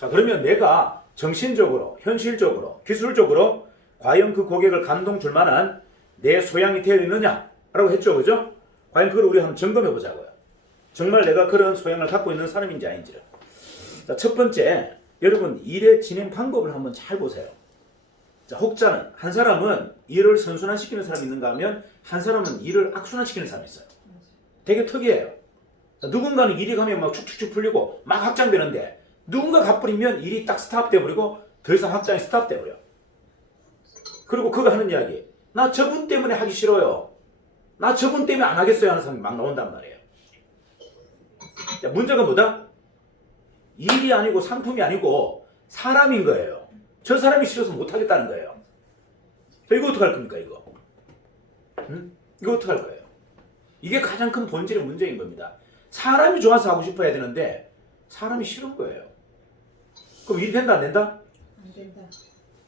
자, 그러면 내가 정신적으로, 현실적으로, 기술적으로 과연 그 고객을 감동 줄 만한 내 소양이 되어 있느냐라고 했죠. 그죠? 과연 그걸 우리 한번 점검해 보자고요. 정말 내가 그런 소양을 갖고 있는 사람인지 아닌지를. 자, 첫 번째, 여러분 일의 진행 방법을 한번 잘 보세요. 자, 혹자는 한 사람은 일을 선순환시키는 사람이 있는가 하면 한 사람은 일을 악순환시키는 사람이 있어요. 되게 특이해요. 자, 누군가는 일이 가면 막 축축축 풀리고 막 확장되는데 누군가 가버리면 일이 딱 스탑돼 버리고 더 이상 확장이 스탑돼 버려. 그리고 그가 하는 이야기, 나 저분 때문에 하기 싫어요. 나 저분 때문에 안 하겠어요 하는 사람이 막 나온단 말이에요. 자, 문제가 뭐다? 일이 아니고 상품이 아니고 사람인 거예요. 저 사람이 싫어서 못 하겠다는 거예요. 자, 이거 어떡할 겁니까 이거? 응? 이거 어떡할 거예요? 이게 가장 큰 본질의 문제인 겁니다. 사람이 좋아서 하고 싶어 해야 되는데 사람이 싫은 거예요. 그럼 일이 된다 안 된다? 안 된다.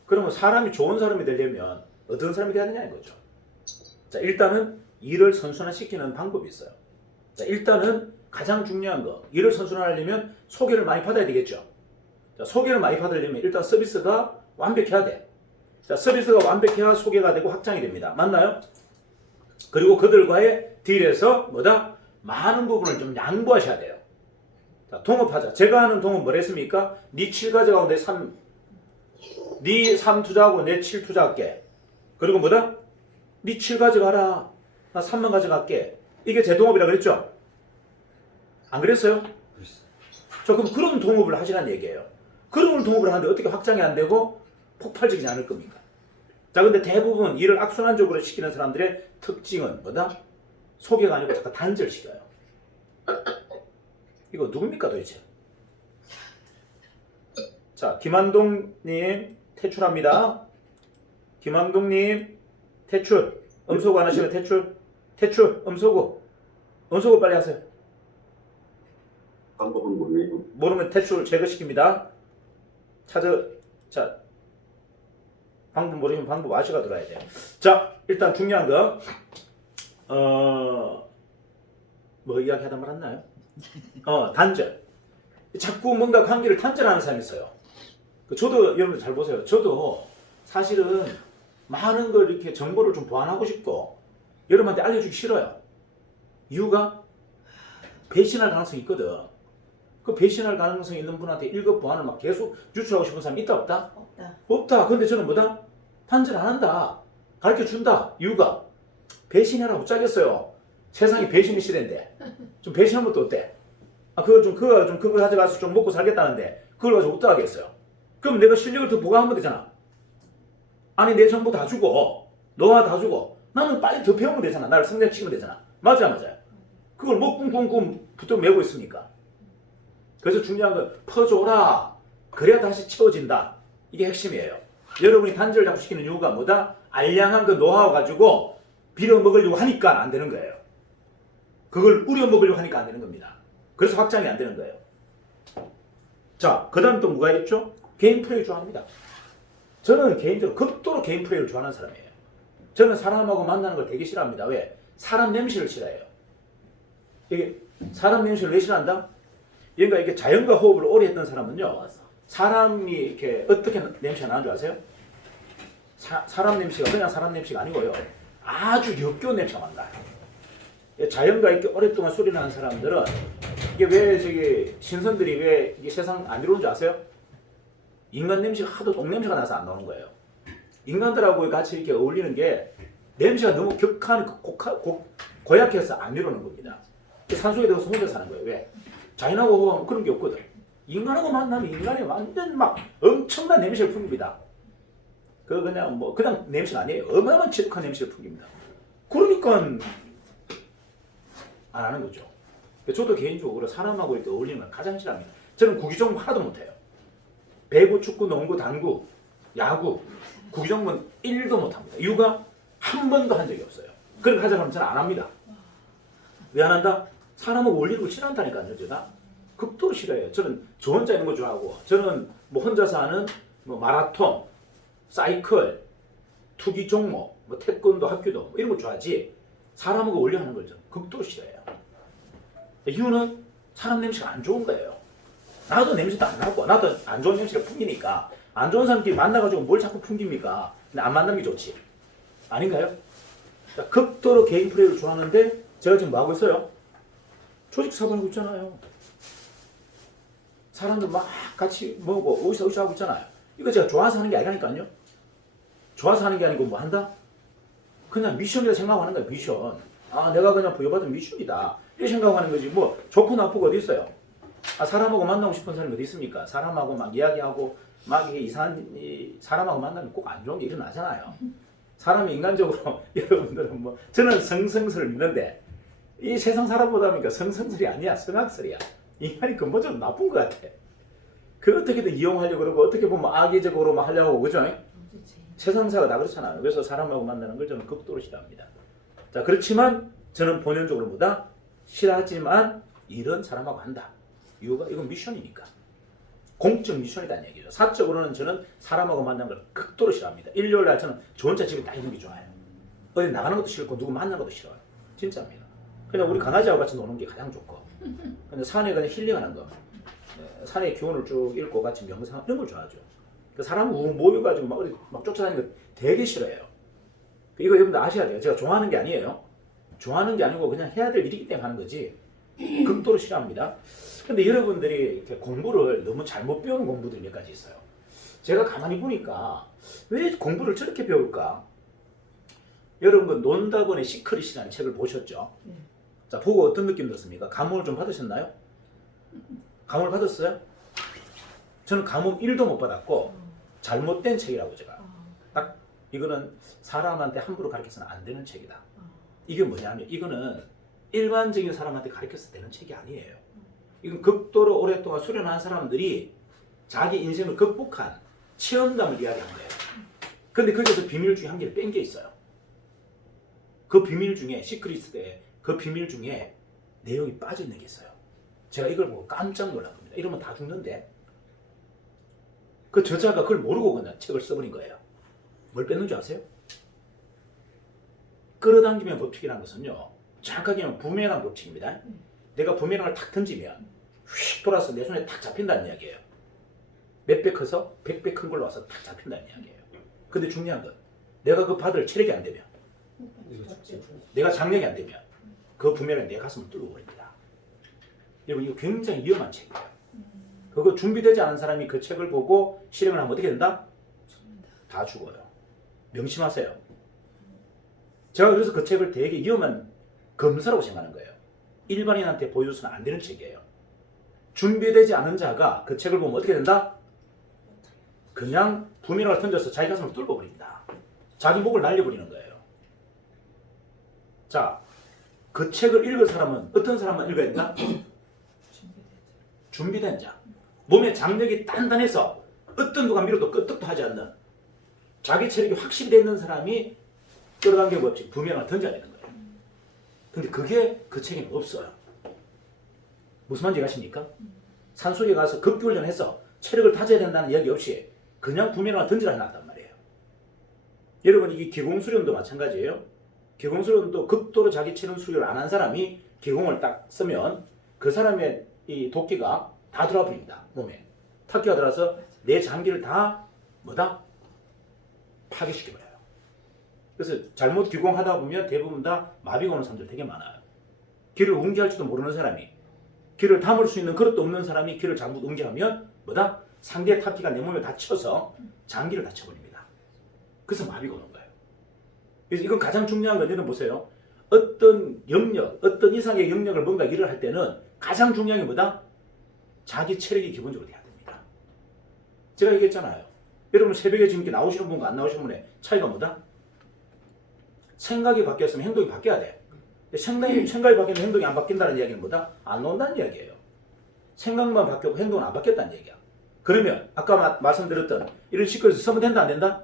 그러면 사람이 좋은 사람이 되려면 어떤 사람이 돼야 되냐 이거죠. 자, 일단은 일을 선순환시키는 방법이 있어요. 자, 일단은 가장 중요한 거, 일을 선순환하려면 소개를 많이 받아야 되겠죠. 자, 소개를 많이 받으려면 일단 서비스가 완벽해야 돼. 자, 서비스가 완벽해야 소개가 되고 확장이 됩니다. 맞나요? 그리고 그들과의 딜에서 뭐다? 많은 부분을 좀 양보하셔야 돼요. 자, 동업하자. 제가 하는 동업 뭘 했습니까? 네 7 가져가고 내 3, 네 3 투자하고 내 7 투자할게. 그리고 뭐다? 네 7 가져가라. 나 3만 가져갈게. 이게 제 동업이라 그랬죠? 안 그랬어요? 자, 그럼 그런 동업을 하시라는 얘기예요. 그런 동업을 하는데 어떻게 확장이 안 되고 폭발적이지 않을 겁니까? 자, 근데 대부분 일을 악순환적으로 시키는 사람들의 특징은 뭐다? 소개가 아니고 잠깐 단절시켜요. 이거 누굽니까 도대체? 자, 김한동님 퇴출합니다. 김한동님 퇴출. 음소거 안 하시면 퇴출. 퇴출. 음소거. 음소거 빨리 하세요. 방법은 뭐예요? 모르면 퇴출 제거시킵니다. 자, 방법 모르시면 방법 아시가 들어야 돼요. 자, 일단 중요한 거, 뭐 이야기하다 말았나요? 단절. 자꾸 뭔가 관계를 단절하는 사람이 있어요. 저도 여러분 잘 보세요. 저도 사실은 많은 걸 이렇게 정보를 좀 보완하고 싶고 여러분한테 알려주기 싫어요. 이유가 배신할 가능성이 있거든. 그 배신할 가능성이 있는 분한테 1급 보안을 막 계속 유출하고 싶은 사람이 있다 없다? 없다. 없다. 근데 저는 뭐다? 단절 안 한다. 가르쳐 준다. 이유가 배신해라 못 짜겠어요. 세상이 배신의 시대인데 좀 배신하면 또 어때? 그거 가져가서 좀 먹고 살겠다는데 그걸 가지고 어떻게 하겠어요? 그럼 내가 실력을 더 보강하면 되잖아. 아니 내 정보 다 주고 너와 다 주고 나는 빨리 더 배우면 되잖아. 나를 성장시키면 되잖아. 맞아요. 그걸 뭐 꿍꿍꿍 붙어 메고 있습니까? 그래서 중요한 건 퍼줘라. 그래야 다시 채워진다. 이게 핵심이에요. 여러분이 단절 자꾸 시키는 이유가 뭐다? 알량한 그 노하우 가지고 빌어먹으려고 하니까 안 되는 거예요. 그걸 우려먹으려고 하니까 안 되는 겁니다. 그래서 확장이 안 되는 거예요. 자, 그 다음 또 뭐가 있죠? 개인 플레이 좋아합니다. 저는 개인적으로 극도로 개인 플레이를 좋아하는 사람이에요. 저는 사람하고 만나는 걸 되게 싫어합니다. 왜? 사람 냄새를 싫어해요. 이게 사람 냄새를 왜 싫어한다? 그러니까 이게 자연과 호흡을 오래 했던 사람은요, 사람이 이렇게 어떻게 냄새가 나는 줄 아세요? 사람 냄새가 그냥 사람 냄새가 아니고요, 아주 역겨운 냄새가 많이 나요. 자연과 이렇게 오랫동안 수련하는 사람들은 이게 왜 저기 신선들이 왜 이게 세상 안 이루는 줄 아세요? 인간 냄새가 하도 똥냄새가 나서 안 나오는 거예요. 인간들하고 같이 이렇게 어울리는 게 냄새가 너무 격한 고약해서 안 이루는 겁니다. 산속에 들어서 혼자 사는 거예요. 왜? 자연하고 호흡하면 그런 게 없거든. 인간하고 만나면 인간이 완전 막 엄청난 냄새를 풍깁니다. 그냥 냄새가 아니에요. 어마어마한 지독한 냄새를 풍깁니다. 그러니까 안 하는 거죠. 저도 개인적으로 사람하고 이렇게 어울리는 걸 가장 싫어합니다. 저는 구기 종목 하나도 못해요. 배구, 축구, 농구, 당구, 야구, 구기 종목은 1도 못합니다. 이유가 한 번도 한 적이 없어요. 그런 거 하자고 하면 저는 안 합니다. 왜 안 한다? 사람하고 어울리는 거 싫어한다니까요. 제가 극도로 싫어해요. 저는 저 혼자 있는 거 좋아하고, 저는 뭐 혼자서 하는 뭐 마라톤, 사이클, 투기 종목, 뭐 태권도, 합기도 뭐 이런 거 좋아하지, 사람하고 어울려 하는 걸 저는 극도로 싫어해요. 이유는 사람 냄새가 안 좋은 거예요. 나도 냄새도 안 나고 나도 안 좋은 냄새를 풍기니까 안 좋은 사람끼리 만나가지고 뭘 자꾸 풍깁니까? 근데 안 만나는 게 좋지. 아닌가요? 자, 극도로 개인 플레이를 좋아하는데 제가 지금 뭐 하고 있어요? 조직 사고하고 있잖아요. 사람들 막 같이 뭐고 어디서 하고 있잖아요. 이거 제가 좋아서 하는 게 아니라니까요. 좋아서 하는 게 아니고 뭐 한다? 그냥 미션이라 생각하는 거야. 미션. 아, 내가 그냥 부여받은 미션이다 이렇게 생각하는 거지. 뭐 좋고 나쁘고 어디 있어요? 아, 사람하고 만나고 싶은 사람이 어디 있습니까? 사람하고 막 이야기하고 막 이게 이상한 사람하고 만나면 꼭 안 좋은 게 일어나잖아요. 사람이 인간적으로 여러분들은 뭐 저는 성성설을 믿는데 이 세상 사람보다 성성설이 아니야. 성악설이야. 인간이 근본적으로 나쁜 것 같아. 그 어떻게든 이용하려고 그러고 어떻게 보면 악의적으로 막 하려고 하고 그죠? 세상사가 다 그렇잖아요. 그래서 사람하고 만나는 걸 저는 극도로 싫어합니다. 자, 그렇지만 저는 본연적으로 뭐다? 싫어하지만 이런 사람하고 한다. 이유가 이건 미션이니까. 공적 미션이라는 얘기죠. 사적으로는 저는 사람하고 만나는 걸 극도로 싫어합니다. 일요일날 저는 저 혼자 집에 딱 있는 게 좋아요. 어디 나가는 것도 싫고 누구 만나는 것도 싫어요. 진짜입니다. 그냥 우리 강아지하고 같이 노는 게 가장 좋고 근데 산에 그냥 힐링하는 거 산의 기운을 쭉 읽고 같이 명상 이런 걸 좋아하죠. 그 사람 모여가지고 막 어디 막 쫓아다니는 거 되게 싫어해요. 이거 여러분들 아셔야 돼요. 제가 좋아하는 게 아니에요. 좋아하는 게 아니고 그냥 해야 될 일이기 때문에 하는 거지. 극도로 싫어합니다. 근데 여러분들이 이렇게 공부를 너무 잘못 배우는 공부들이 몇 가지 있어요. 제가 가만히 보니까 왜 공부를 저렇게 배울까? 여러분 논다본의 시크릿이라는 책을 보셨죠? 자, 보고 어떤 느낌 들었습니까? 감흥을 좀 받으셨나요? 감흥을 받았어요? 저는 감흥 1도 못 받았고 잘못된 책이라고 제가 딱 이거는 사람한테 함부로 가르쳐서는 안 되는 책이다. 이게 뭐냐면 이거는 일반적인 사람한테 가르쳐서 되는 책이 아니에요. 이건 극도로 오랫동안 수련한 사람들이 자기 인생을 극복한 체험담을 이야기한 거예요. 근데 거기서 비밀 중에 한 개를 뺀 게 있어요. 그 비밀 중에 시크릿에 그 비밀 중에 내용이 빠져있는 게 있어요. 제가 이걸 보고 깜짝 놀란 겁니다. 이러면 다 죽는데 그 저자가 그걸 모르고 그냥 책을 써버린 거예요. 뭘 뺐는 줄 아세요? 끌어당기면 법칙이라는 것은요 정확하게 하면 부메랑 법칙입니다. 내가 부메랑을 탁 던지면 휙 돌아서 내 손에 탁 잡힌다는 이야기예요. 몇 배 커서 100배 큰 걸로 와서 탁 잡힌다는 이야기예요. 근데 중요한 건 내가 그 받을 체력이 안 되면 내가 장력이 안 되면 그 부메랑이 내 가슴을 뚫어버립니다. 여러분 이거 굉장히 위험한 책이에요. 그거 준비되지 않은 사람이 그 책을 보고 실행을 하면 어떻게 된다? 다 죽어요. 명심하세요. 제가 그래서 그 책을 되게 위험한 검사라고 생각하는 거예요. 일반인한테 보여줘서는 안 되는 책이에요. 준비되지 않은 자가 그 책을 보면 어떻게 된다? 그냥 부메랑을 던져서 자기 가슴을 뚫어버립니다. 자기 목을 날려버리는 거예요. 자, 그 책을 읽을 사람은 어떤 사람만 읽어야 된다? 준비된 자. 몸의 장력이 단단해서 어떤 누가 밀어도 끄떡도 하지 않는 자기 체력이 확실히 되어 있는 사람이 끌어당겨 법칙 부메랑을 던져야 되는 거예요. 근데 그게 그 책에는 없어요. 무슨 말인지 아십니까? 산속에 가서 급기훈련해서 체력을 다져야 된다는 이야기 없이 그냥 부메랑을 던지라 해놨단 말이에요. 여러분 이게 기공수련도 마찬가지예요. 기공수련도 극도로 자기 체력 수련을 안 한 사람이 기공을 딱 쓰면 그 사람의 이 도끼가 다 들어와 버립니다. 몸에. 탁기가 들어와서 내 장기를 다 뭐다? 파괴시켜버려요. 그래서 잘못 기공하다 보면 대부분 다 마비가 오는 사람들 되게 많아요. 길을 웅기할지도 모르는 사람이 길을 담을 수 있는 그릇도 없는 사람이 길을 잘못 웅기하면 뭐다? 상대의 탁기가 내 몸에 닫혀서 장기를 다쳐버립니다. 그래서 마비가 오는 거예요. 그래서 이건 가장 중요한 건 여러분 보세요. 어떤 영역, 어떤 이상의 영역을 뭔가 일을 할 때는 가장 중요한 게 뭐다? 자기 체력이 기본적으로 돼야 됩니다. 제가 얘기했잖아요. 여러분 새벽에 지금 이렇게 나오시는 분과 안 나오시는 분의 차이가 뭐다? 생각이 바뀌었으면 행동이 바뀌어야 돼. 생각이 바뀌면 행동이 안 바뀐다는 이야기는 뭐다? 안 나온다는 이야기예요. 생각만 바뀌었고 행동은 안 바뀌었다는 얘기야. 그러면 아까 말씀드렸던 이런 시끄러워서 서면 된다 안 된다?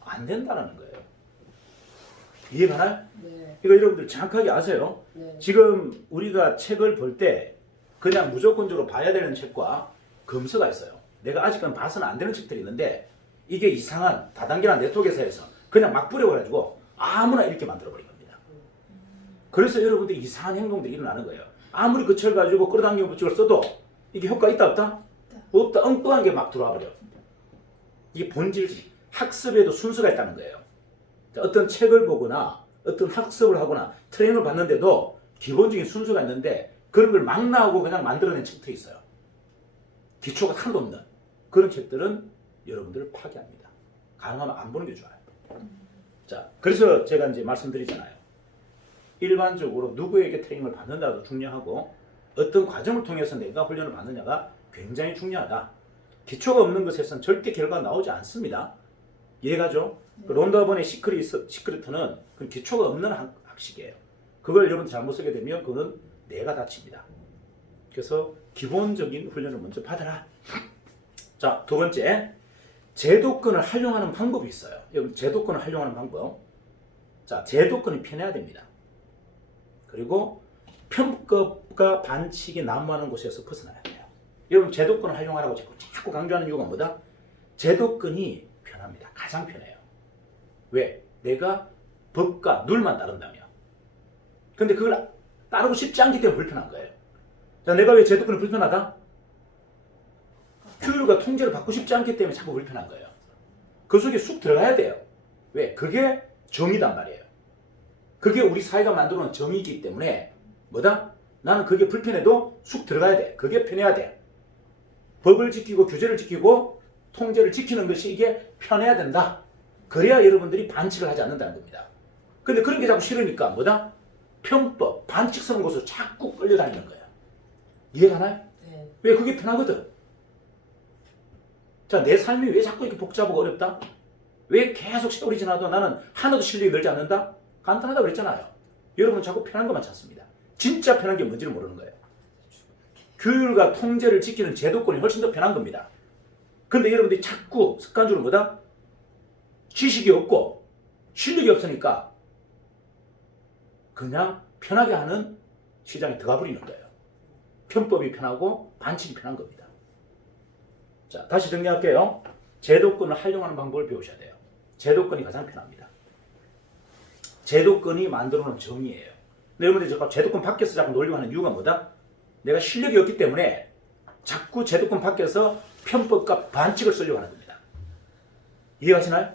안 된다는 거예요. 이해가나요? 네. 이거 여러분들 정확하게 아세요? 네. 지금 우리가 책을 볼 때 그냥 무조건적으로 봐야 되는 책과 검수가 있어요. 내가 아직은 봐서는 안 되는 책들이 있는데 이게 이상한 다단계나 네트워크에서 그냥 막 뿌려가지고 아무나 읽게 만들어버린 겁니다. 그래서 여러분들이 이상한 행동들이 일어나는 거예요. 아무리 그 책 가지고 끌어당기는 법칙을 써도 이게 효과 있다 없다? 없다. 엉뚱한 게 막 들어와 버려. 이게 본질, 학습에도 순서가 있다는 거예요. 어떤 책을 보거나 어떤 학습을 하거나 트레이닝을 받는데도 기본적인 순서가 있는데 그런 걸 막 나오고 그냥 만들어낸 책들이 있어요. 기초가 하나도 없는 그런 책들은 여러분들을 파괴합니다. 가능하면 안 보는 게 좋아요. 자, 그래서 제가 이제 말씀드리잖아요. 일반적으로 누구에게 트레이닝을 받는다도 중요하고 어떤 과정을 통해서 내가 훈련을 받느냐가 굉장히 중요하다. 기초가 없는 것에서는 절대 결과가 나오지 않습니다. 이해가죠? 그 론다번의 시크릿은 그 기초가 없는 학식이에요. 그걸 여러분 잘못 쓰게 되면 그건 뇌가 다칩니다. 그래서 기본적인 훈련을 먼저 받아라. 자, 두 번째, 제도권을 활용하는 방법이 있어요. 여러분, 제도권을 활용하는 방법. 자, 제도권이 편해야 됩니다. 그리고 편법과 반칙이 난무하는 곳에서 벗어나야 돼요. 여러분, 제도권을 활용하라고 자꾸 강조하는 이유가 뭐다? 제도권이 편합니다. 가장 편해요. 왜? 내가 법과 룰만 따른다며. 근데 그걸 따르고 싶지 않기 때문에 불편한 거예요. 자, 내가 왜 제도권이 불편하다? 규율과 통제를 받고 싶지 않기 때문에 자꾸 불편한 거예요. 그 속에 쑥 들어가야 돼요. 왜? 그게 정의단 말이에요. 그게 우리 사회가 만들어 놓은 정의이기 때문에 뭐다? 나는 그게 불편해도 쑥 들어가야 돼. 그게 편해야 돼. 법을 지키고 규제를 지키고 통제를 지키는 것이 이게 편해야 된다. 그래야 여러분들이 반칙을 하지 않는다는 겁니다. 근데 그런 게 자꾸 싫으니까 뭐다? 편법, 반칙 쓰는 곳으로 자꾸 끌려다니는 거예요. 이해가나요? 네. 왜? 그게 편하거든. 자, 내 삶이 왜 자꾸 이렇게 복잡하고 어렵다? 왜 계속 세월이 지나도 나는 하나도 실력이 늘지 않는다? 간단하다고 그랬잖아요. 여러분은 자꾸 편한 것만 찾습니다. 진짜 편한 게 뭔지를 모르는 거예요. 규율과 통제를 지키는 제도권이 훨씬 더 편한 겁니다. 근데 여러분들이 자꾸 습관적으로 뭐다? 지식이 없고 실력이 없으니까 그냥 편하게 하는 시장에 들어가 버리는 거예요. 편법이 편하고 반칙이 편한 겁니다. 자, 다시 정리할게요. 제도권을 활용하는 방법을 배우셔야 돼요. 제도권이 가장 편합니다. 제도권이 만들어 놓은 정의예요. 근데 여러분들이 제도권 밖에서 자꾸 놀려고 하는 이유가 뭐다? 내가 실력이 없기 때문에 자꾸 제도권 밖에서 편법과 반칙을 쓰려고 하는 겁니다. 이해가시나요?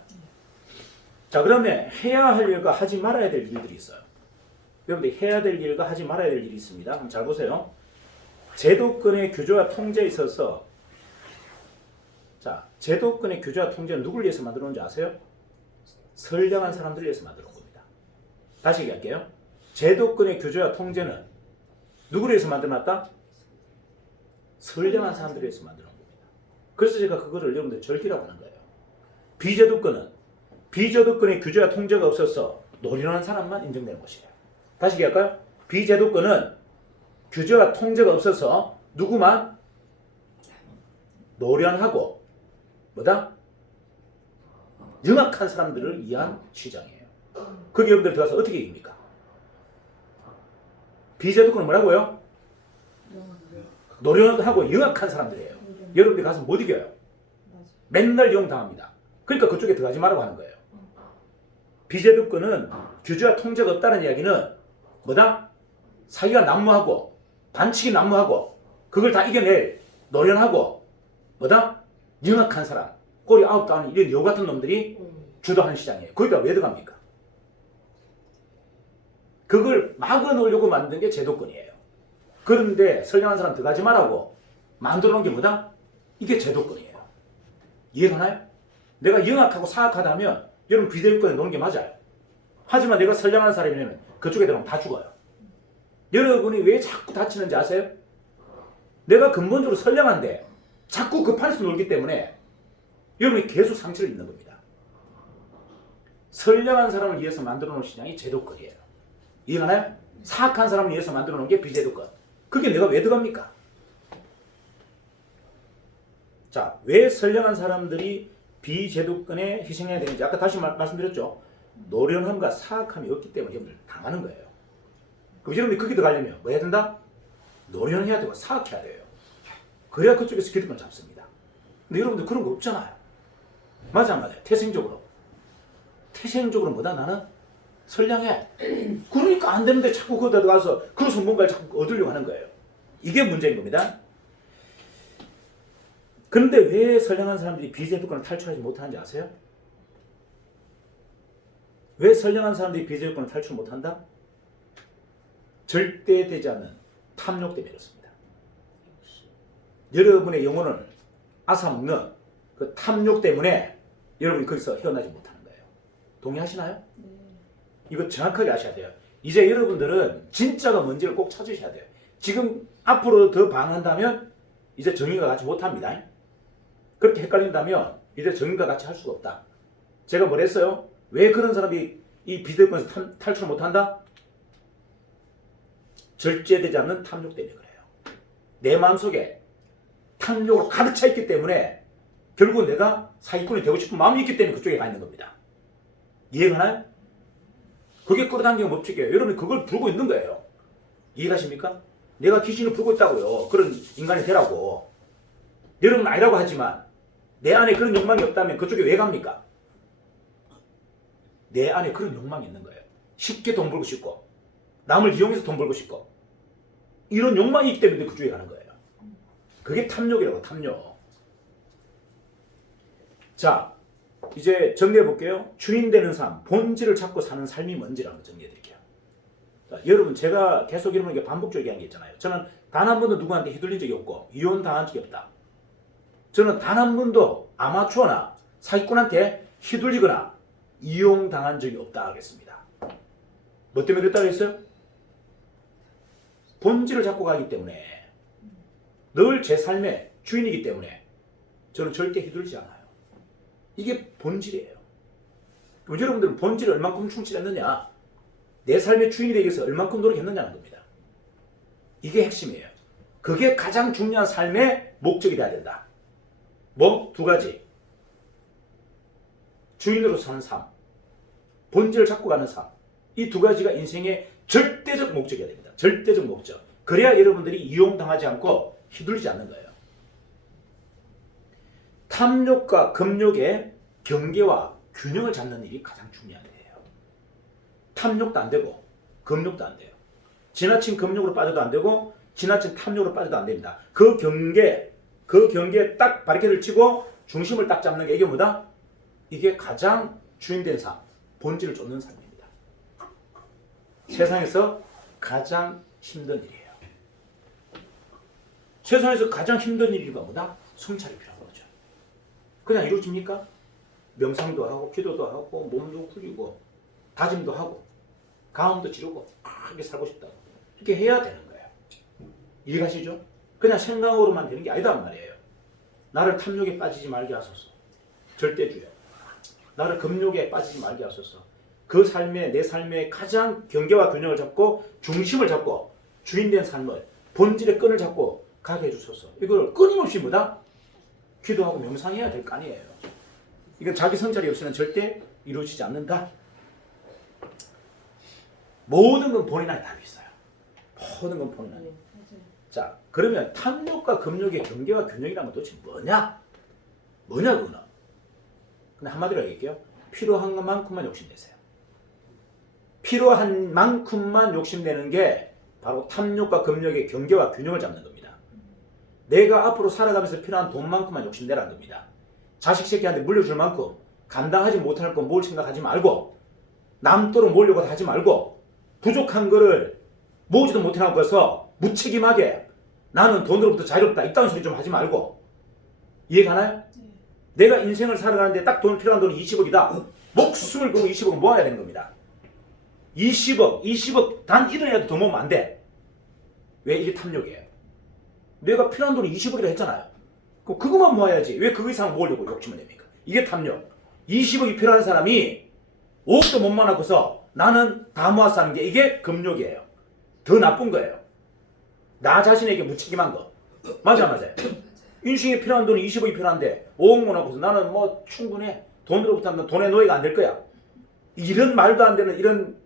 자, 그러면 해야 할 일과 하지 말아야 될 일들이 있어요. 여러분들 해야 될 일과 하지 말아야 될 일이 있습니다. 한번 잘 보세요. 제도권의 규제와 통제에 있어서 자, 제도권의 규제와 통제는 누구를 위해서 만들어 놓은지 아세요? 선량한 사람들을 위해서 만들어 놓은 겁니다. 다시 얘기할게요. 제도권의 규제와 통제는 누구를 위해서 만들어 놨다? 선량한 사람들을 위해서 만들어 놓은 겁니다. 그래서 제가 그거를 여러분들 절기라고 하는 거예요. 비제도권의 규제와 통제가 없어서 노련한 사람만 인정되는 것이에요. 다시 얘기할까요? 비제도권은 규제와 통제가 없어서 누구만? 노련하고 뭐다? 영악한 사람들을 위한 시장이에요. 거기 여러분들 들어가서 어떻게 이깁니까? 비제도권은 뭐라고요? 노련하고 영악한 사람들이에요. 여러분들이 가서 못 이겨요. 맨날 이용당합니다. 그러니까 그쪽에 들어가지 말라고 하는 거예요. 비제도권은 규제와 통제가 없다는 이야기는 뭐다? 사기가 난무하고 반칙이 난무하고 그걸 다 이겨낼 노련하고 뭐다? 영악한 사람, 꼬리 아홉 다는 이런 여우 같은 놈들이 주도하는 시장이에요. 거기다 왜 들어갑니까? 그걸 막아놓으려고 만든 게 제도권이에요. 그런데 선량한 사람 들어가지 말라고 만들어 놓은 게 뭐다? 이게 제도권이에요. 이해가나요? 내가 영악하고 사악하다면 여러분 비제도권에 놓는 게 맞아요. 하지만 내가 선량한 사람이라면 그쪽에 들어가면 다 죽어요. 여러분이 왜 자꾸 다치는지 아세요? 내가 근본적으로 선량한데 자꾸 그 판에서 놀기 때문에 여러분이 계속 상처를 입는 겁니다. 선량한 사람을 위해서 만들어 놓은 시장이 제도권이에요. 이해가나요? 사악한 사람을 위해서 만들어 놓은 게 비제도권. 그게 내가 왜 들어갑니까? 자, 왜 선량한 사람들이 비제도권에 희생해야 되는지 아까 다시 말씀드렸죠. 노련함과 사악함이 없기 때문에 여러분들 당하는 거예요. 그럼 여러분들이 거기 들어가려면 뭐 해야 된다? 노련해야 되고 사악해야 돼요. 그래야 그쪽에서 기득권을 잡습니다. 근데 여러분들 그런 거 없잖아요. 맞아 안 맞아요? 태생적으로 뭐다? 나는 선량해. 그러니까 안 되는데 자꾸 거기다 들어가서 그 성공감을 자꾸 얻으려고 하는 거예요. 이게 문제인 겁니다. 그런데 왜 선량한 사람들이 비제도권을 탈출하지 못하는지 아세요? 왜 선량한 사람들이 비제도권을 탈출 못한다? 절대되지 않는 탐욕 때문에 그렇습니다. 여러분의 영혼을 앗아먹는 그 탐욕 때문에 여러분이 거기서 헤어나지 못하는 거예요. 동의하시나요? 네. 이거 정확하게 아셔야 돼요. 이제 여러분들은 진짜가 뭔지를 꼭 찾으셔야 돼요. 지금 앞으로 더 방한다면 이제 정의가 같이 못합니다. 그렇게 헷갈린다면 이제 정의가 같이 할 수가 없다. 제가 뭘 했어요? 왜 그런 사람이 이 비대권에서 탈출을 못한다? 절제되지 않는 탐욕 때문에 그래요. 내 마음속에 탐욕으로 가득 차 있기 때문에 결국 내가 사기꾼이 되고 싶은 마음이 있기 때문에 그쪽에 가 있는 겁니다. 이해가나요? 그게 끌어당기는 법칙이에요. 여러분이 그걸 부르고 있는 거예요. 이해가십니까? 내가 귀신을 부르고 있다고요. 그런 인간이 되라고. 여러분은 아니라고 하지만 내 안에 그런 욕망이 없다면 그쪽에 왜 갑니까? 내 안에 그런 욕망이 있는 거예요. 쉽게 돈 벌고 싶고 남을 이용해서 돈 벌고 싶고 이런 욕망이 있기 때문에 그쪽에 가는 거예요. 그게 탐욕이라고. 탐욕. 자, 이제 정리해 볼게요. 주인되는 삶, 본질을 찾고 사는 삶이 뭔지를 한번 정리해 드릴게요. 자, 여러분 제가 계속 이런 반복적으로 얘기한 게 있잖아요. 저는 단 한 번도 누구한테 휘둘린 적이 없고 이혼당한 적이 없다. 저는 단 한 번도 아마추어나 사기꾼한테 휘둘리거나 이용당한 적이 없다 하겠습니다. 뭐 때문에 그랬다 그랬어요? 본질을 잡고 가기 때문에 늘 제 삶의 주인이기 때문에 저는 절대 휘둘리지 않아요. 이게 본질이에요. 그럼 여러분들은 본질을 얼만큼 충실했느냐? 내 삶의 주인이 되기 위해서 얼만큼 노력했느냐는 겁니다. 이게 핵심이에요. 그게 가장 중요한 삶의 목적이 돼야 된다. 뭐? 두 가지. 주인으로 사는 삶, 본질을 잡고 가는 삶. 이 두 가지가 인생의 절대적 목적이어야 됩니다. 절대적 목적. 그래야 여러분들이 이용당하지 않고 휘둘리지 않는 거예요. 탐욕과 금욕의 경계와 균형을 잡는 일이 가장 중요한 일이에요. 탐욕도 안 되고 금욕도 안 돼요. 지나친 금욕으로 빠져도 안 되고 지나친 탐욕으로 빠져도 안 됩니다. 그 경계에 딱 바리케이드를 치고 중심을 딱 잡는 게 이게 뭐다? 이게 가장 주인된 삶, 본질을 쫓는 삶입니다. 세상에서 가장 힘든 일이에요. 세상에서 가장 힘든 일이가 뭐다? 성찰이 필요한 거죠. 그냥 이루어집니까? 명상도 하고 기도도 하고 몸도 풀리고 다짐도 하고 가음도 지르고 크게 살고 싶다고 이렇게 해야 되는 거예요. 이해가시죠? 그냥 생각으로만 되는 게 아니단 말이에요. 나를 탐욕에 빠지지 말게 하소서. 절대주의. 나를 금욕에 빠지지 말게 하소서. 그 삶에 내 삶의 가장 경계와 균형을 잡고 중심을 잡고 주인된 삶을 본질의 끈을 잡고 가게 해주소서. 이걸 끊임없이 뭐다? 기도하고 명상해야 될 거 아니에요. 이건 자기 성찰이 없이는 절대 이루어지지 않는다. 모든 건 본인 안에 답이 있어요. 모든 건 본인 안에. 자, 그러면 탐욕과 금욕의 경계와 균형이란 건 도대체 뭐냐? 뭐냐 그거는? 근데 한마디로 얘기할게요. 필요한 것만큼만 욕심내세요. 필요한 만큼만 욕심내는 게 바로 탐욕과 금욕의 경계와 균형을 잡는 겁니다. 내가 앞으로 살아가면서 필요한 돈만큼만 욕심내라는 겁니다. 자식 새끼한테 물려줄 만큼 감당하지 못할 건 뭘 생각하지 말고 남도록 모으려고 하지 말고 부족한 거를 모으지도 못해놓고서 무책임하게 나는 돈으로부터 자유롭다 이딴 소리 좀 하지 말고 이해가나요? 내가 인생을 살아가는데 딱 돈 필요한 돈이 20억이다. 목숨을 걸고 20억은 모아야 되는 겁니다. 20억 단 1원이라도 더 모으면 안 돼. 왜? 이게 탐욕이에요. 내가 필요한 돈이 20억이라 했잖아요. 그럼 그것만 모아야지. 왜 그 이상 모으려고 욕심을 냅니까? 이게 탐욕. 20억이 필요한 사람이 5억도 못 모아놓고서 나는 다 모아서 하는 게 이게 금욕이에요. 더 나쁜 거예요. 나 자신에게 무책임한 거. 맞아요. 인생에 필요한 돈이 20억이 필요한데 5억 모아놓고서 나는 뭐 충분해. 돈으로부터 하면 돈의 노예가 안 될 거야. 이런 말도 안 되는 이런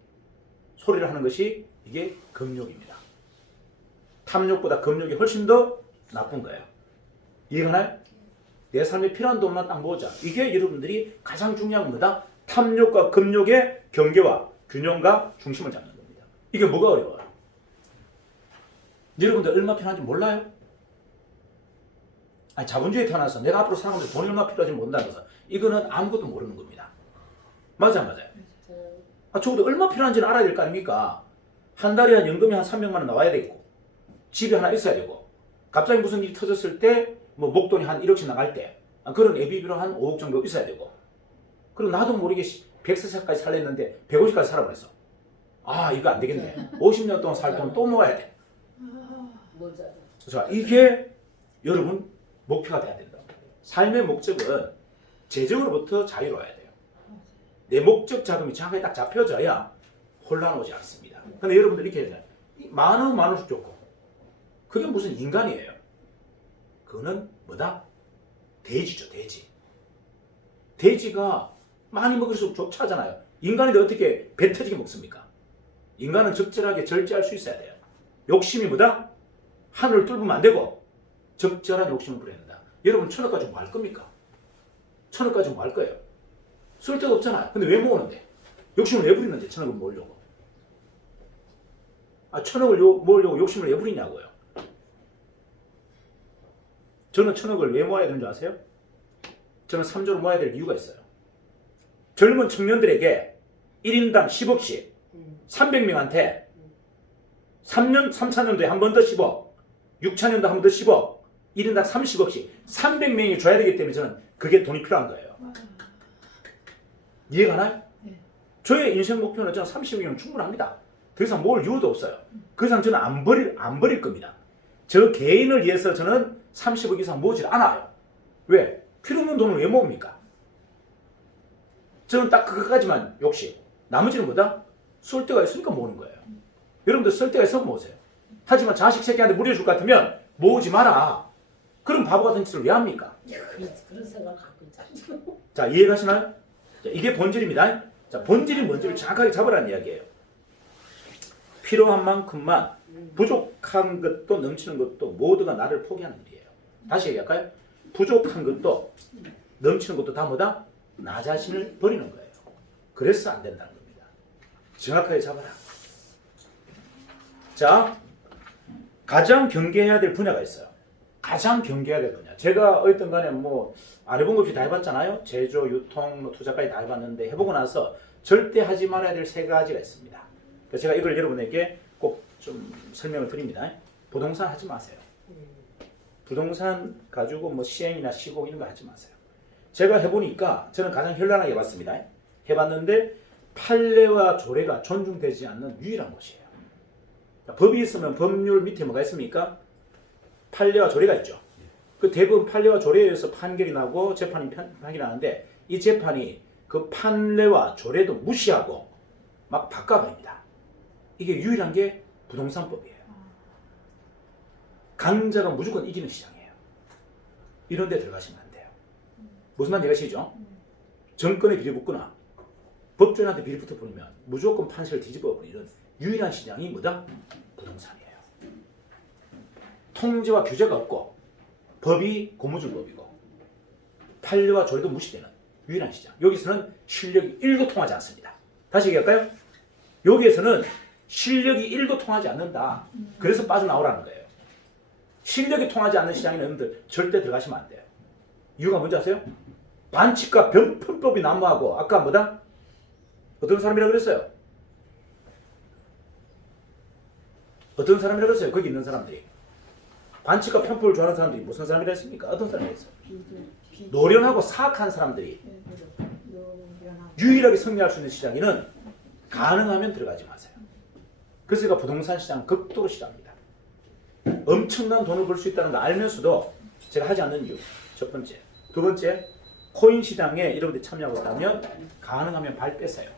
소리를 하는 것이 이게 금욕입니다. 탐욕보다 금욕이 훨씬 더 나쁜 거예요. 이해가나요? 내 삶에 필요한 돈만 딱 모으자. 이게 여러분들이 가장 중요한 겁니다. 탐욕과 금욕의 경계와 균형과 중심을 잡는 겁니다. 이게 뭐가 어려워요? 여러분들 얼마 필요한지 몰라요? 아니, 자본주의에 태어나서 내가 앞으로 사람들 돈이 얼마 필요한지 모른다는 것은 이거는 아무것도 모르는 겁니다. 맞아요. 적어도 얼마 필요한지는 알아야 될 거 아닙니까? 한 달에 한 연금이 한 300만 원 나와야 되고 집이 하나 있어야 되고 갑자기 무슨 일이 터졌을 때 뭐 목돈이 한 1억씩 나갈 때 그런 예비비로 한 5억 정도 있어야 되고 그리고 나도 모르게 100세까지 살랬는데 150까지 살아버렸어. 아 이거 안 되겠네. 50년 동안 살 돈 또 모아야 돼. 자, 이게 여러분 목표가 돼야 된다. 삶의 목적은 재정으로부터 자유로워야 돼요. 내 목적 자금이 정확하게 딱 잡혀져야 혼란 오지 않습니다. 근데 여러분들 이렇게 해야 돼요. 많으면 많을수록 좋고 그게 무슨 인간이에요. 그거는 뭐다? 돼지죠, 돼지. 돼지가 많이 먹을수록 좋차잖아요. 인간인데 어떻게 배 터지게 먹습니까? 인간은 적절하게 절제할 수 있어야 돼요. 욕심이 뭐다? 하늘을 뚫으면 안 되고 적절한 욕심을 부려야 된다. 여러분 1,000억 가지고 뭐 할 겁니까? 1,000억 가지고 뭐 할 거예요? 쓸 데도 없잖아요. 근데 왜 모으는데? 욕심을 왜 부리는데 1,000억을 모으려고? 1,000억을 모으려고 욕심을 왜 부리냐고요? 저는 1,000억을 왜 모아야 되는 줄 아세요? 저는 3조를 모아야 될 이유가 있어요. 젊은 청년들에게 1인당 10억씩 300명한테 3년, 3, 4년도에 한 번 더 10억, 6차년도 한 번 더 10억, 1인당 30억씩 300명이 줘야 되기 때문에 저는 그게 돈이 필요한 거예요. 이해가 가나요? 저의 인생 목표는 저는 30억이면 충분합니다. 더 이상 모을 이유도 없어요. 그 이상 저는 안 버릴 겁니다. 저 개인을 위해서 저는 30억 이상 모으질 않아요. 왜? 필요 없는 돈을 왜 모읍니까? 저는 딱 그것까지만 욕심. 나머지는 뭐다? 쏠 데가 있으니까 모으는 거예요. 여러분들 쓸 데가 있으면 모으세요. 하지만 자식 새끼한테 물려줄 것 같으면 모으지 마라. 그럼 바보 같은 짓을 왜 합니까? 그런 생각 갖고 있잖아. 자, 이해가시나요? 자, 이게 본질입니다. 자, 본질이 뭔지를 정확하게 잡으라는 이야기예요. 필요한 만큼만 부족한 것도 넘치는 것도 모두가 나를 포기하는 일이에요. 다시 얘기할까요? 부족한 것도 넘치는 것도 다 뭐다? 나 자신을 버리는 거예요. 그래서 안 된다는 겁니다. 정확하게 잡아라. 자, 가장 경계해야 될 분야가 있어요. 가장 경계해야 될 분야. 제가 어쨌든 간에 뭐 안 해본 것 없이 다 해봤잖아요. 제조, 유통, 투자까지 다 해봤는데 해보고 나서 절대 하지 말아야 될 3가지가 있습니다. 그래서 제가 이걸 여러분에게 꼭 좀 설명을 드립니다. 부동산 하지 마세요. 부동산 가지고 뭐 시행이나 시공 이런 거 하지 마세요. 제가 해보니까 저는 가장 현란하게 해봤습니다. 해봤는데 판례와 조례가 존중되지 않는 유일한 곳이에요. 법이 있으면 법률 밑에 뭐가 있습니까? 판례와 조례가 있죠. 그 대부분 판례와 조례에 의해서 판결이 나고 재판이 판결이 나는데 이 재판이 그 판례와 조례도 무시하고 막 바꿔버립니다. 이게 유일한 게 부동산법이에요. 강자가 무조건 이기는 시장이에요. 이런 데 들어가시면 안 돼요. 무슨 말인지 아시죠? 정권에 비리 붙거나 법조인한테 비리 붙어 버리면 무조건 판세를 뒤집어 버리는 유일한 시장이 뭐다? 부동산이에요. 통제와 규제가 없고 법이 고무줄법이고 판례와 조례도 무시되는 유일한 시장. 여기서는 실력이 1도 통하지 않습니다. 다시 얘기할까요? 여기에서는 실력이 1도 통하지 않는다. 그래서 빠져나오라는 거예요. 실력이 통하지 않는 시장에 여러분들 절대 들어가시면 안 돼요. 이유가 뭔지 아세요? 반칙과 변편법이 난무하고 아까 뭐다? 어떤 사람이라고 그랬어요? 어떤 사람이라고 그랬어요? 거기 있는 사람들이. 반칙과 편법을 좋아하는 사람들이 무슨 사람이라 했습니까? 어떤 사람이라 했어요? 노련하고 사악한 사람들이 유일하게 승리할 수 있는 시장에는 가능하면 들어가지 마세요. 그래서 제가 부동산 시장 극도로 싫어합니다. 엄청난 돈을 벌 수 있다는 거 알면서도 제가 하지 않는 이유. 첫 번째. 두 번째, 코인 시장에 여러분들이 참여하고 있다면 가능하면 발 빼세요.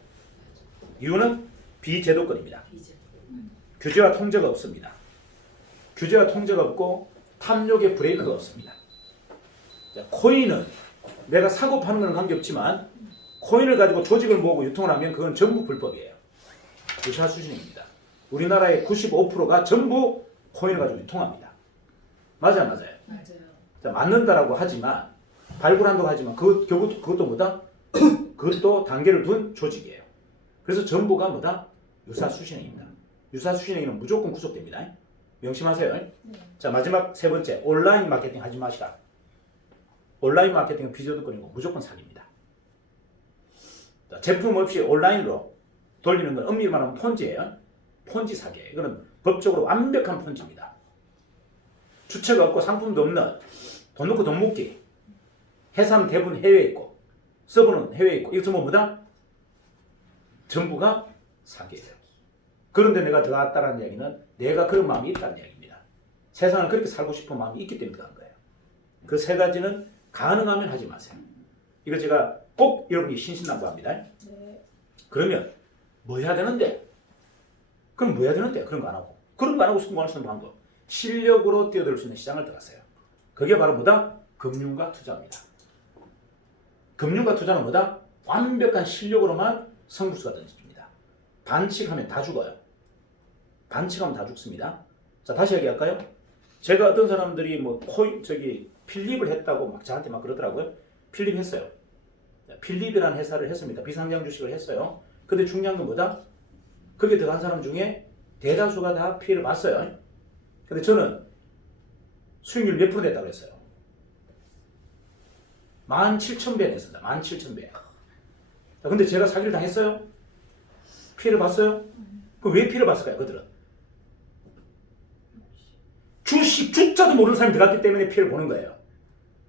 이유는 비제도권입니다. 규제와 통제가 없습니다. 규제와 통제가 없고 탐욕의 브레이크가 없습니다. 자, 코인은 내가 사고 파는 거는 관계없지만 코인을 가지고 조직을 모으고 유통을 하면 그건 전부 불법이에요. 유사 수준입니다. 우리나라의 95%가 전부 코인을 가지고 유통합니다. 맞아요, 맞아요. 맞아요. 자, 맞는다라고 하지만 발굴한다고 하지만 그것도 뭐다? 그것도 단계를 둔 조직이에요. 그래서 전부가 뭐다? 유사수신행입니다. 유사수신행위는 무조건 구속됩니다. 명심하세요. 자, 마지막 3번째, 온라인 마케팅 하지 마시라. 온라인 마케팅은 비저도권이고 무조건 사기입니다. 자, 제품 없이 온라인으로 돌리는 건 엄밀히 말하면 폰지예요. 폰지 사기예요. 이거는 법적으로 완벽한 폰지입니다. 주체가 없고 상품도 없는 돈 넣고 돈 먹기. 회사는 대부분 해외에 있고 서버는 해외에 있고 이거 전부 뭐다? 전부가 사기예요. 그런데 내가 들어갔다는 이야기는 내가 그런 마음이 있다는 이야기입니다. 세상을 그렇게 살고 싶은 마음이 있기 때문에 들어간 거예요. 그 세 가지는 가능하면 하지 마세요. 이거 제가 꼭 여러분이 신신당부합니다. 네. 그러면 뭐 해야 되는데? 그럼 뭐 해야 되는데? 그런 거 안 하고. 그런 거 안 하고 성공할 수 있는 방법. 실력으로 뛰어들 수 있는 시장을 들어가세요. 그게 바로 뭐다? 금융과 투자입니다. 금융과 투자는 뭐다? 완벽한 실력으로만 성공수가 던집니다. 반칙하면 다 죽어요. 반칙하면 다 죽습니다. 자, 다시 얘기할까요? 제가 어떤 사람들이 뭐 필립을 했다고 막 저한테 막 그러더라고요. 필립 했어요. 필립이라는 회사를 했습니다. 비상장 주식을 했어요. 근데 중요한 건 뭐다? 거기에 들어간 사람 중에 대다수가 다 피해를 봤어요. 근데 저는 수익률 몇 프로 냈다고 했어요? 17,000배 냈습니다. 17,000배. 근데 제가 사기를 당했어요? 피해를 봤어요? 그럼 왜 피해를 봤을까요? 그들은 주식 주자도 모르는 사람이 들어갔기 때문에 피해를 보는 거예요.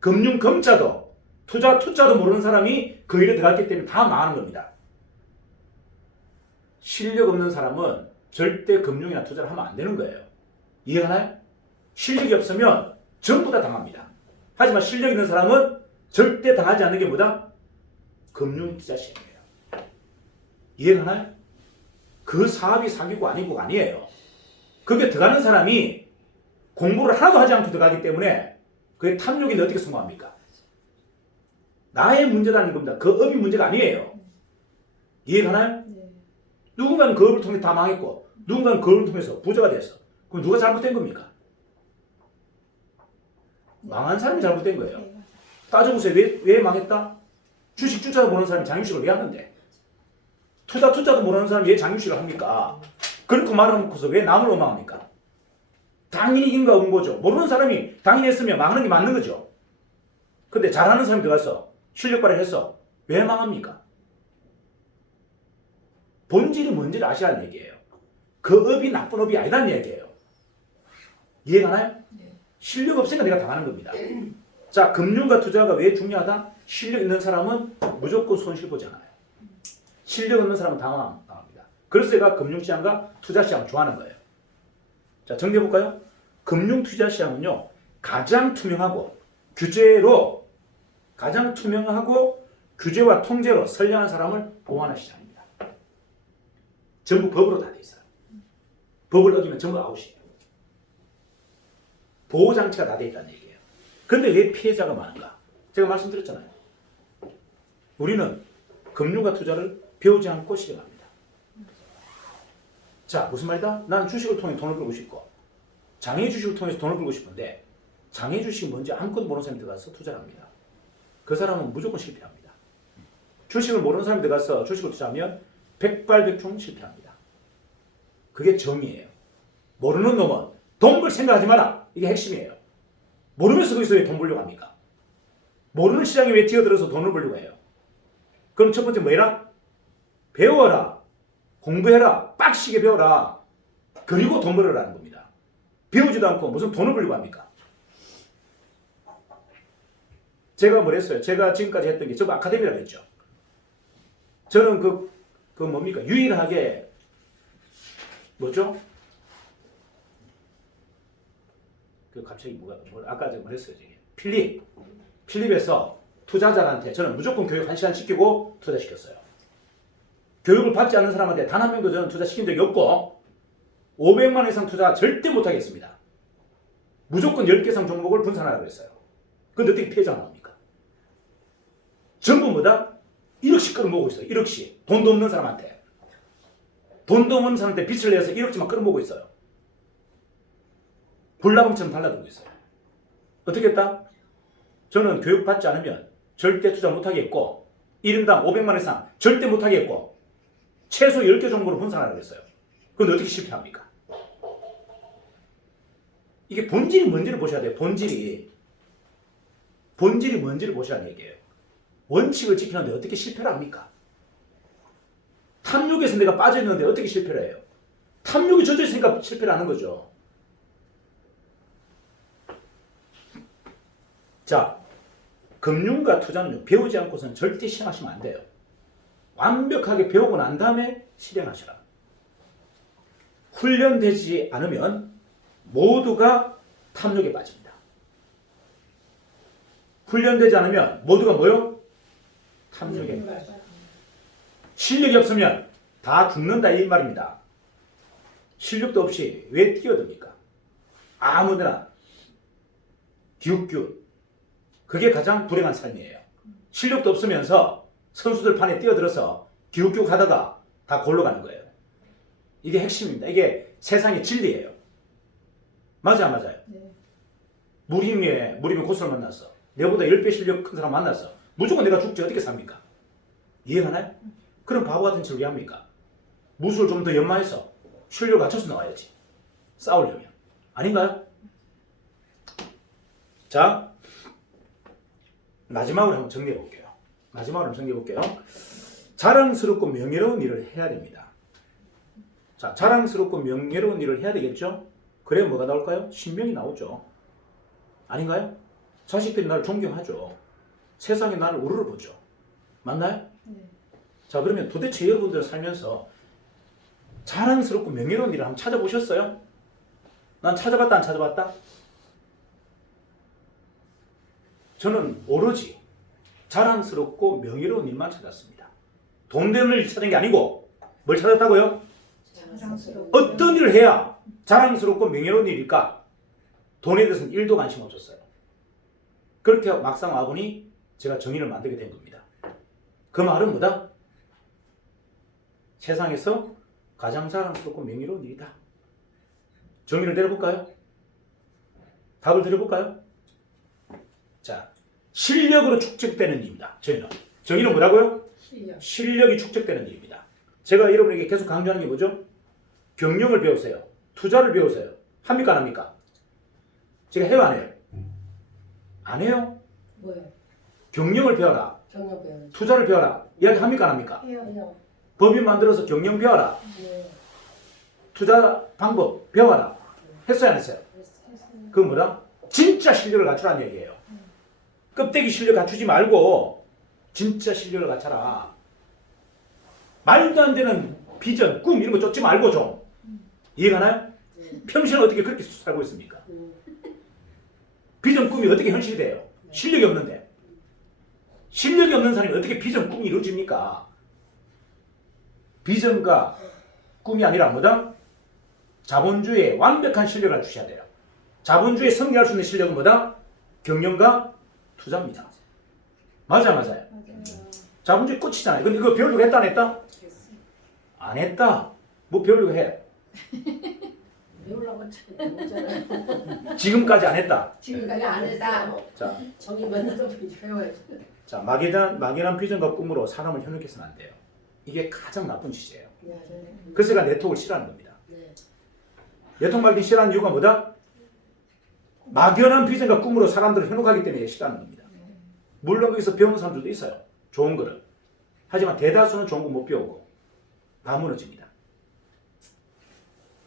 금융 금자도 투자도 모르는 사람이 그 일에 들어갔기 때문에 다 망하는 겁니다. 실력 없는 사람은 절대 금융이나 투자를 하면 안 되는 거예요. 이해가나요? 실력이 없으면 전부 다 당합니다. 하지만 실력 있는 사람은 절대 당하지 않는 게 뭐다? 금융 투자 시장이에요. 이해가나요? 그 사업이 사기고 아니고 아니에요. 그게 들어가는 사람이 공부를 하나도 하지 않고 들어가기 때문에 그게 탐욕인데 어떻게 성공합니까? 나의 문제라는 겁니다. 그 업이 문제가 아니에요. 이해가나요? 네. 누군가는 그 업을 통해 다 망했고 누군가는 그 업을 통해서 부자가 됐어. 그럼 누가 잘못된 겁니까? 망한 사람이 잘못된 거예요. 네. 따져보세요. 왜 망했다? 주식 투자도 모르는 사람이 장유식을 왜 하는데? 투자도 모르는 사람이 왜 장유식을 합니까? 그렇게 말해놓고서 왜 남을 원망합니까? 당연히 인가 없는 거죠. 모르는 사람이 당연히 했으면 망하는 게 맞는 거죠. 근데 잘하는 사람이 들어가서 실력 발휘했어. 왜 망합니까? 본질이 뭔지를 아시라는 얘기예요. 그 업이 나쁜 업이 아니라는 얘기예요. 이해가나요? 네. 실력 없으니까 내가 당하는 겁니다. 자, 금융과 투자가 왜 중요하다? 실력 있는 사람은 무조건 손실 보지 않아요. 실력 없는 사람은 당합니다. 그래서 제가 금융시장과 투자시장을 좋아하는 거예요. 자, 정리해볼까요? 금융투자시장은요, 가장 투명하고 규제와 통제로 선량한 사람을 보호하는 시장입니다. 전부 법으로 다 돼 있어요. 법을 어기면 전부 아웃이에요. 보호장치가 다 돼 있다는 얘기예요. 그런데 왜 피해자가 많은가? 제가 말씀드렸잖아요. 우리는 금융과 투자를 배우지 않고 실행합니다. 자, 무슨 말이다? 나는 주식을 통해 돈을 벌고 싶고 장애 주식을 통해서 돈을 벌고 싶은데 장애 주식이 뭔지 아무것도 모르는 사람이 들어가서 투자를 합니다. 그 사람은 무조건 실패합니다. 주식을 모르는 사람이 들어가서 주식을 투자하면 백발백중 실패합니다. 그게 정의예요. 모르는 놈은 돈 벌 생각하지 마라. 이게 핵심이에요. 모르면서 거기서 왜 돈 벌려고 합니까? 모르는 시장에 왜 뛰어들어서 돈을 벌려고 해요? 그럼 첫 번째 뭐해라? 배워라. 공부해라. 빡시게 배워라. 그리고 돈 벌으라는 겁니다. 배우지도 않고 무슨 돈을 벌려고 합니까? 제가 뭘 했어요? 제가 지금까지 했던 게 전부 아카데미라고 했죠. 저는 그 뭡니까? 유일하게 뭐죠? 갑자기 아까 제가 했어요. 필립에서 투자자한테 저는 무조건 교육 1시간 시키고 투자시켰어요. 교육을 받지 않는 사람한테 단 한 명도 저는 투자시킨 적이 없고 500만 원 이상 투자 절대 못하겠습니다. 무조건 10개 이상 종목을 분산하라고 했어요. 근데 어떻게 피해자가 나옵니까? 전부 뭐다? 1억씩 끌어모으고 있어요. 1억씩. 돈도 없는 사람한테. 돈도 없는 사람한테 빚을 내서 1억씩만 끌어모으고 있어요. 불나방처럼 발라두고 있어요. 어떻게 했다? 저는 교육받지 않으면 절대 투자 못하겠고 1인당 500만 원 이상 절대 못하겠고 최소 10개 종목으로 분산하라고 했어요. 그런데 어떻게 실패합니까? 이게 본질이 뭔지를 보셔야 돼요. 본질이. 본질이 뭔지를 보시라는 얘기예요. 원칙을 지키는데 어떻게 실패를 합니까? 탐욕에서 내가 빠져있는데 어떻게 실패를 해요? 탐욕이 젖어 있으니까 실패를 하는 거죠. 자, 금융과 투자는 배우지 않고서는 절대 실행하시면 안 돼요. 완벽하게 배우고 난 다음에 실행하시라. 훈련되지 않으면 모두가 탐욕에 빠집니다. 훈련되지 않으면 모두가 뭐요? 탐욕에 빠집니다. 실력이 없으면 다 죽는다 이 말입니다. 실력도 없이 왜 뛰어듭니까? 아무데나 기웃기웃. 그게 가장 불행한 삶이에요. 실력도 없으면서 선수들 판에 뛰어들어서 기웃기웃 하다가 다 골로 가는 거예요. 이게 핵심입니다. 이게 세상의 진리예요. 맞아, 맞아요. 네. 무림의 고수를 만났어. 내보다 10배 실력 큰 사람 만났어. 무조건 내가 죽지 어떻게 삽니까? 이해가나요? 그럼 바보 같은 짓을 왜 합니까? 무술을 좀 더 연마해서 실력을 갖춰서 나와야지. 싸우려면. 아닌가요? 자, 마지막으로 한번 정리해 볼게요. 자랑스럽고 명예로운 일을 해야 됩니다. 자, 자랑스럽고 명예로운 일을 해야 되겠죠? 그래 뭐가 나올까요? 신명이 나오죠. 아닌가요? 자식들이 나를 존경하죠. 세상이 나를 우르르 보죠. 맞나요? 네. 자, 그러면 도대체 여러분들 살면서 자랑스럽고 명예로운 일을 한번 찾아보셨어요? 난 찾아봤다 안 찾아봤다? 저는 오로지 자랑스럽고 명예로운 일만 찾았습니다. 돈 되는 일 찾은 게 아니고 뭘 찾았다고요? 자랑스럽고. 어떤 일을 해야 자랑스럽고 명예로운 일일까? 돈에 대해서는 1도 관심 없었어요. 그렇게 막상 와보니 제가 정의를 만들게 된 겁니다. 그 말은 뭐다? 세상에서 가장 자랑스럽고 명예로운 일이다. 정의를 내려볼까요? 답을 드려볼까요? 자, 실력으로 축적되는 일입니다. 정의는 뭐라고요? 실력. 실력이 축적되는 일입니다. 제가 여러분에게 계속 강조하는 게 뭐죠? 경영을 배우세요. 투자를 배우세요. 합니까 안 합니까? 제가 해요 안 해요? 안 해요? 뭐요? 경영을 배워라. 경력 배우는. 투자를 배워라. 이야기 합니까 안 합니까? 해요. 법인 만들어서 경영 배워라. 네. 투자 방법 배워라. 했어요 안 했어요? 했어요. 그건 뭐다? 진짜 실력을 갖추라는 얘기예요. 껍데기 실력 갖추지 말고 진짜 실력을 갖춰라. 말도 안 되는 비전, 꿈 이런 거 쫓지 말고 좀. 이해가나요? 네. 평생을 어떻게 그렇게 살고 있습니까? 비전, 꿈이 어떻게 현실이 돼요? 실력이 없는데. 실력이 없는 사람이 어떻게 비전, 꿈이 이루어집니까? 비전과 꿈이 아니라 뭐다? 자본주의의 완벽한 실력을 갖추셔야 돼요. 자본주의에 승리할 수 있는 실력은 뭐다? 경영과 투자입니다. 맞아요. 맞아요. 자본주의 끝이잖아요. 근데 이거 배우려고 했다 안 했다? 안 했다. 뭐 배우려고 해. 배우려고 했잖아요. 지금까지 안 했다. 지금까지 안 했다. 자, 정이 먼저 배워야지. 자, 막연한 비전과 꿈으로 사람을 현혹해서는 안 돼요. 이게 가장 나쁜 짓이에요. 네. 그래서 제가 네트워크를 싫어하는 겁니다. 네. 네트워크 말기 싫어하는 이유가 뭐다? 막연한 비전과 꿈으로 사람들을 현혹하기 때문에 싫어하는 겁니다. 물론 거기서 배우는 사람들도 있어요. 좋은 거를. 하지만 대다수는 좋은 거 못 배우고 다 무너집니다.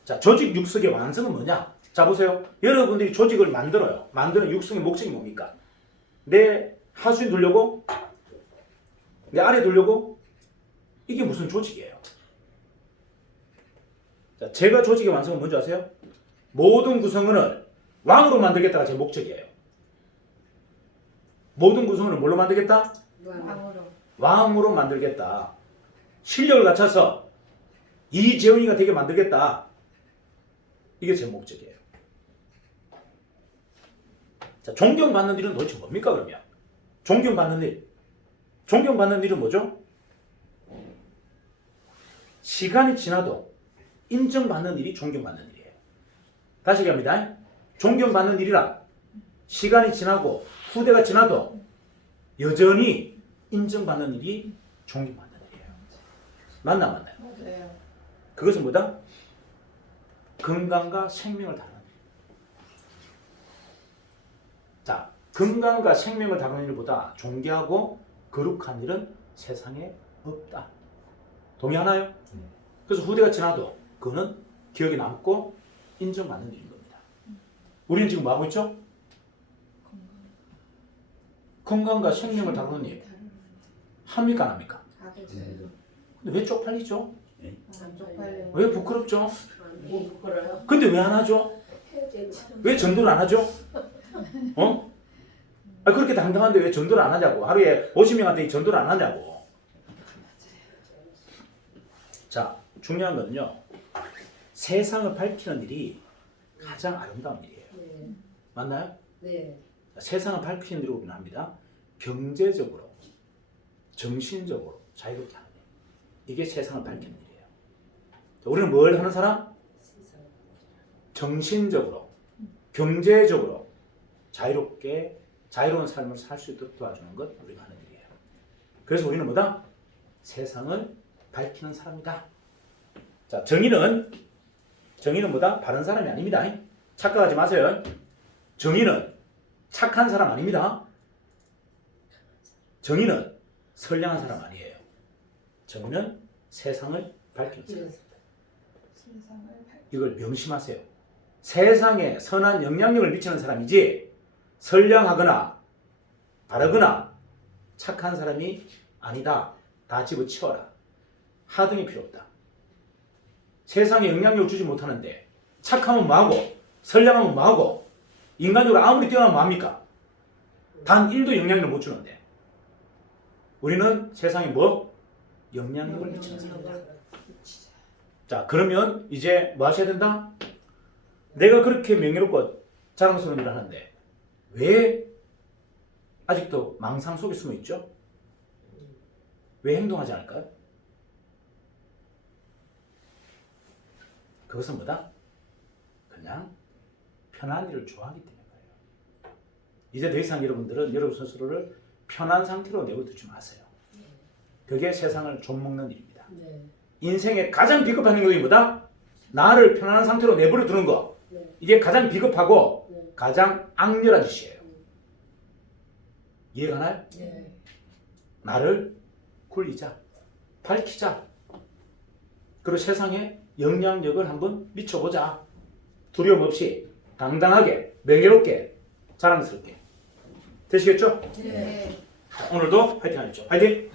자, 조직 육성의 완성은 뭐냐? 자, 보세요. 여러분들이 조직을 만들어요. 만드는 육성의 목적이 뭡니까? 내 하수인 두려고? 내 아래 두려고? 이게 무슨 조직이에요? 자, 제가 조직의 완성은 뭔지 아세요? 모든 구성원을 왕으로 만들겠다가 제 목적이에요. 모든 구성원을 뭘로 만들겠다? 왕으로. 왕으로 만들겠다. 실력을 갖춰서 이재훈이가 되게 만들겠다. 이게 제 목적이에요. 자, 존경받는 일은 도대체 뭡니까 그러면? 존경받는 일. 존경받는 일은 뭐죠? 시간이 지나도 인정받는 일이 존경받는 일이에요. 다시 얘기합니다. 존경받는 일이란 시간이 지나고 후대가 지나도 여전히 인정받는 일이 존경받는 일이에요. 맞나 맞나요? 맞아요. 그것은 뭐다? 건강과 생명을 다루는 일. 자, 건강과 생명을 다루는 일보다 존귀하고 거룩한 일은 세상에 없다. 동의하나요? 그래서 후대가 지나도 그거는 기억에 남고 인정받는 일인 겁니다. 우리는 지금 뭐하고 있죠? 건강과 생명을 다루는 일. 합니까 안 합니까? 하겠어요. 근데 왜 쪽팔리죠? 안 쪽팔려요. 왜 부끄럽죠? 뭐 부끄러요? 근데 왜 안 하죠? 왜 전도를 안 하죠? 어? 아, 그렇게 당당한데 왜 전도를 안 하냐고. 하루에 50명한테 전도를 안 하냐고. 자, 중요한 거는요. 세상을 밝히는 일이 가장 아름다운 일이에요. 네. 맞나요? 네. 세상을 밝히는 일을 우리는 합니다. 경제적으로, 정신적으로 자유롭게 하는 일. 이게 세상을 밝히는 일이에요. 자, 우리는 뭘 하는 사람? 정신적으로, 경제적으로 자유로운 삶을 살 수 있도록 도와주는 것 우리가 하는 일이에요. 그래서 우리는 뭐다? 세상을 밝히는 사람이다. 자, 정의는 뭐다? 바른 사람이 아닙니다. 착각하지 마세요. 정의는 착한 사람 아닙니다. 정의는 선량한 사람 아니에요. 정의는 세상을 밝히는 사람. 이걸 명심하세요. 세상에 선한 영향력을 미치는 사람이지 선량하거나 바르거나 착한 사람이 아니다. 다 집어치워라. 하등이 필요 없다. 세상에 영향력을 주지 못하는데 착하면 뭐하고 선량하면 뭐하고 인간적으로 아무리 뛰어나면 뭐합니까? 단 1도 영향력을 못 주는데 우리는 세상에 뭐? 영향력을 미치는 사람이다. 자, 그러면 이제 뭐 하셔야 된다? 내가 그렇게 명예롭고 자랑스러운 일을 하는데 왜 아직도 망상 속에 숨어 있죠? 왜 행동하지 않을까요? 그것은 뭐다? 그냥 편한 일을 좋아하기 때문이에요. 이제 더 이상 여러분들은 여러분 스스로를 편한 상태로 내버려두지 마세요. 그게 세상을 좀먹는 일입니다. 네. 인생의 가장 비겁한 행동이 뭐다? 나를 편안한 상태로 내버려 두는 거. 네. 이게 가장 비겁하고 네. 가장 악렬한 짓이에요. 이해가나요? 네. 나를 굴리자. 밝히자. 그리고 세상에 영향력을 한번 미쳐보자. 두려움 없이 당당하게 명예롭게 자랑스럽게. 되시겠죠? 네. 오늘도 화이팅 하십시오. 화이팅!